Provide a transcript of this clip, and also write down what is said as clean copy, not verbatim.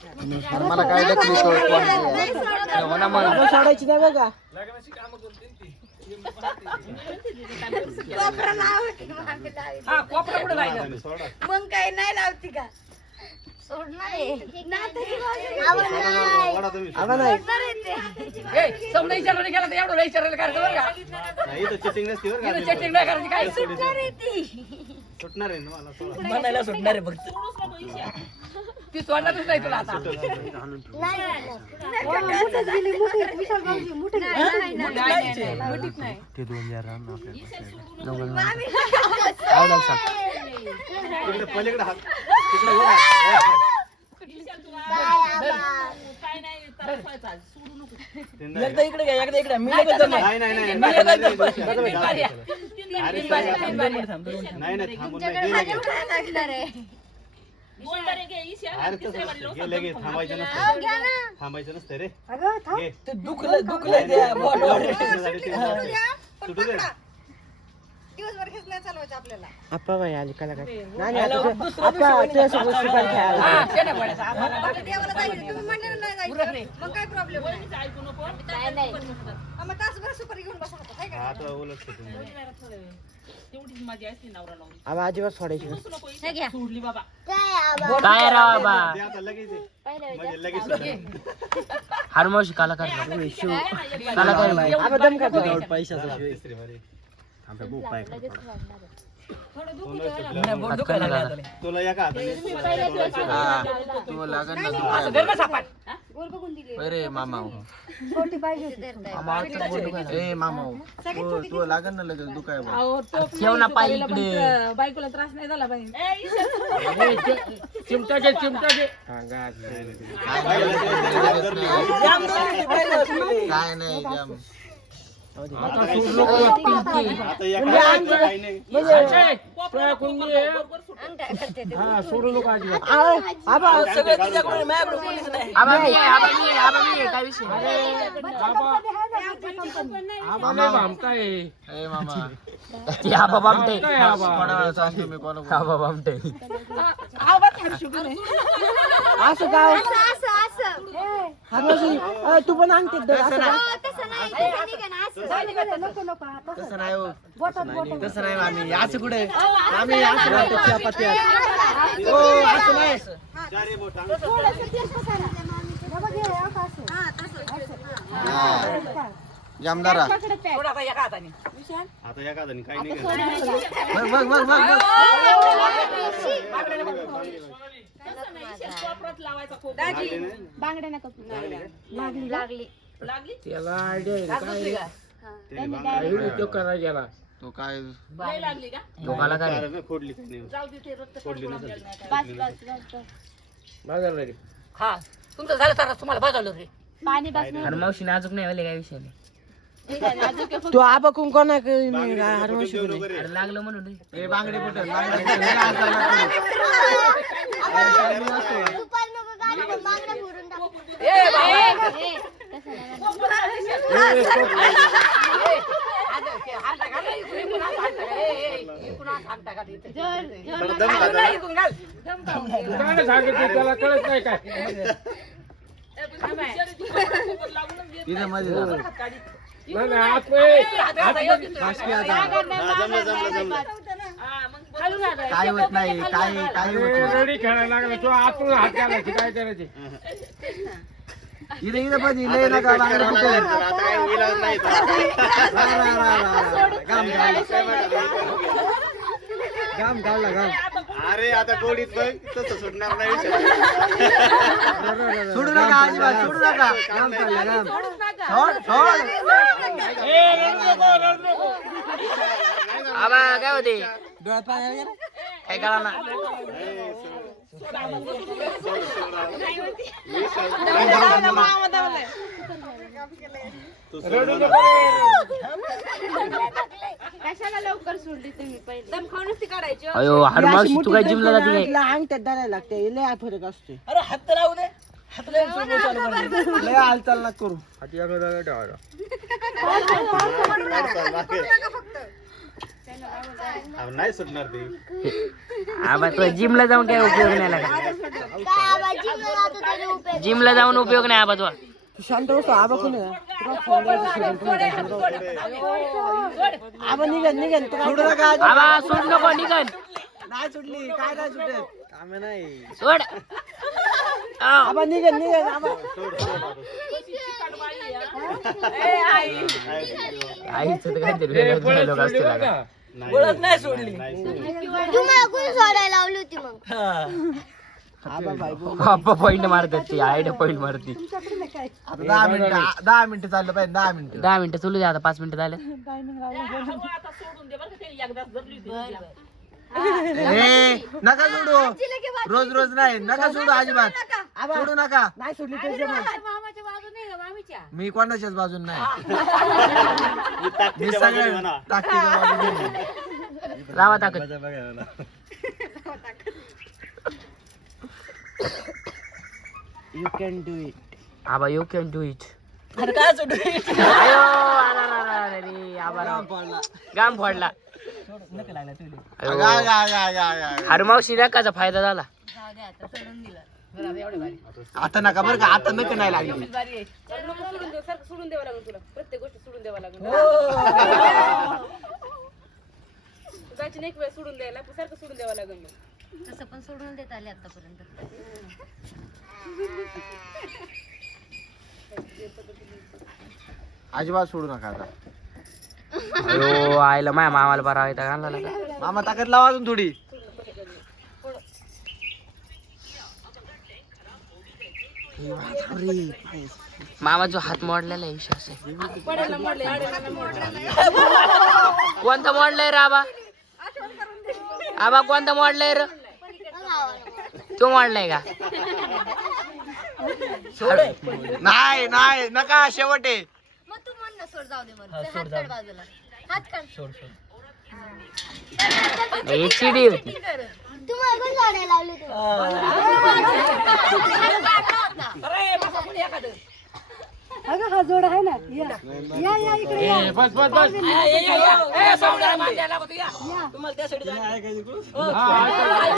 मला काय ढकली तो सोडायची नाही बघा. मग काय नाही लावती का म्हणायला सुटणार आहे फक्त ती सोडणारच नाही तुला आता. एकदा इकडे घ्या एकदा इकडे मी लगेच जमणार. थांबायचं नसतं रे. ते दुखलंय त्या बॉलवर. दिवसभर खेचल्या चालवायचं आपल्याला. आप्पा बाई आली कलाकार. नाही आप्पा तुझ्यासोबत शिकायला खेळायला. देवाला जायचं तुम्ही म्हणलेलं नाही जायचं मग काय प्रॉब्लेम नाही. मग तासभर सुपारी घेऊन बसा होता काय काय आता उलट तेवढीच माझी असते नवरा नवरी. आबा अजिबात सोडायची नाही. सोडली बाबा. काय राव बाबा आता लगेच म्हणजे लगेच हारमोशी कलाकार कलाकार आबा दम काढतो. पैशाचा तुला या का तू लागण अरे मामा ए मामा तू लागण ना लगेच दुखाय ठेव ना पाय इकडे. बायकोला त्रास नाही झाला पाहिजे. चिमटाचे काय नाही जाम आता काही नाही. सोडू नको आबा सगळं तिच्याकडे माझ्याकडे कोणीच नाही. आबा काय विषय ए मामा ते आबा बामटे थोडा वेळ सांगतो मी कोण आबा बामटे असं काय तू पण अंगठीत धर. असं तसं नाही हो. तसं नाही आम्ही असं कुठे आम्ही असं म्हणतो चपात्यात. हो असं नाही. जामदारा थोडा एका हाताने. आता या का काही नाही त्याला आयडिया तो करा गेला तो काय दोघाला काय फोडली फोडली बघायला हा तुमचं झालं तर तुम्हाला बजावलं रे. अरे मावशी नाजूक नाही वाले काय विषय नाही. तू आबा कोण कोणा हरवशी अरे लागलं म्हणून रे. ए बांगडे कुठे त्याला कळत नाही काय तिथे मध्ये काय होत नाही काय रेडी खेळायला लागला तो आतून हात घालायचे काय करायचे इथे इथे पण लय नका गाम गावला गाम. अरे आता गोडीत बघ तसं सुटणार नाही सोडू नका अजिबात सोडू नका. गाम चालला गाम. सोड सोड. आबा काय होते डोळ्यात पाणी गेला. काय कळा ना कशाला लवकर सोडली तुम्ही पहिले दम खाऊनच ती काढायची. अयो हरमावशी तू काय जिमला जाते काय अंगठ्यात धरायला लागते. लय फरक असते. अरे हात लावू दे. हात लावून लय हालचाल ना करू. अहो, नाही सुटणार ते. आबा तो जिमला जाऊन काय उपयोग नाही लागा जिमला जाऊन उपयोग नाही आबा तो शांत बसतो आबा कोण आबा निघन सोडू नका आबा सोड नको निघन नाही सुटली काय नाही सुटत आम्ही नाही सोड आव. आबा निघन आबा आईचं तर काहीतरी वेगळंच dialogue असतो लागा. नाही सोडली तुम्हाला कोणी सोडायला लावली होती मग आबा बाई बाप्पा पॉइंट मारतात ती आयडिया पॉइंट मारती आता 10 मिनिटं चाललं पाहिजे 10 मिनिटं 10 मिनिटं चालू दे आता 5 मिनिटं झाले ए नका सोडू रोज नाही नका सोडू अजिबात सोडू नका नाही सोडली मामाच्या बाजू नाही का मामीच्या मी कोणाच्याच बाजून नाही मी मी ताकदीच्या बाजूने सगळ्या म्हणा. ताकदीच्या बाजूने. लावा ताकद You can do it. आबा यू कॅन डू इट अरे काय सोडू गाम फोडला अरे मावशी नकाचा फायदा झाला आता नका बरं का आता नका नाही लागली सोडून द्यावं लागेल तुला प्रत्येक गोष्ट सोडून द्यावं लागेल जायची नाही वेळ सोडून द्यायला सारखं सोडून द्यावं लागेल तसं पण सोडून देत आले आतापर्यंत अजिबात सोडू नका आता अयो आईला माया मामाला बरा आहे का मामा ताकद लावा अजून थोडी मामा जो हात मोडलेला आहे विषय असे कोणता मोडलाय रे आबा आबा कोणता मोडलाय रे तो मोडलाय का नाही नाही नका शेवट आहे मग तू म्हण ना सोड जाऊ दे म्हणून हात काढ बाजूला हात काढ हे चिडी होती तुम्हाला कोण सोडायला लावली अगं हा जोड आहे ना या या इकडे या बस बस बस तुम्हाला त्या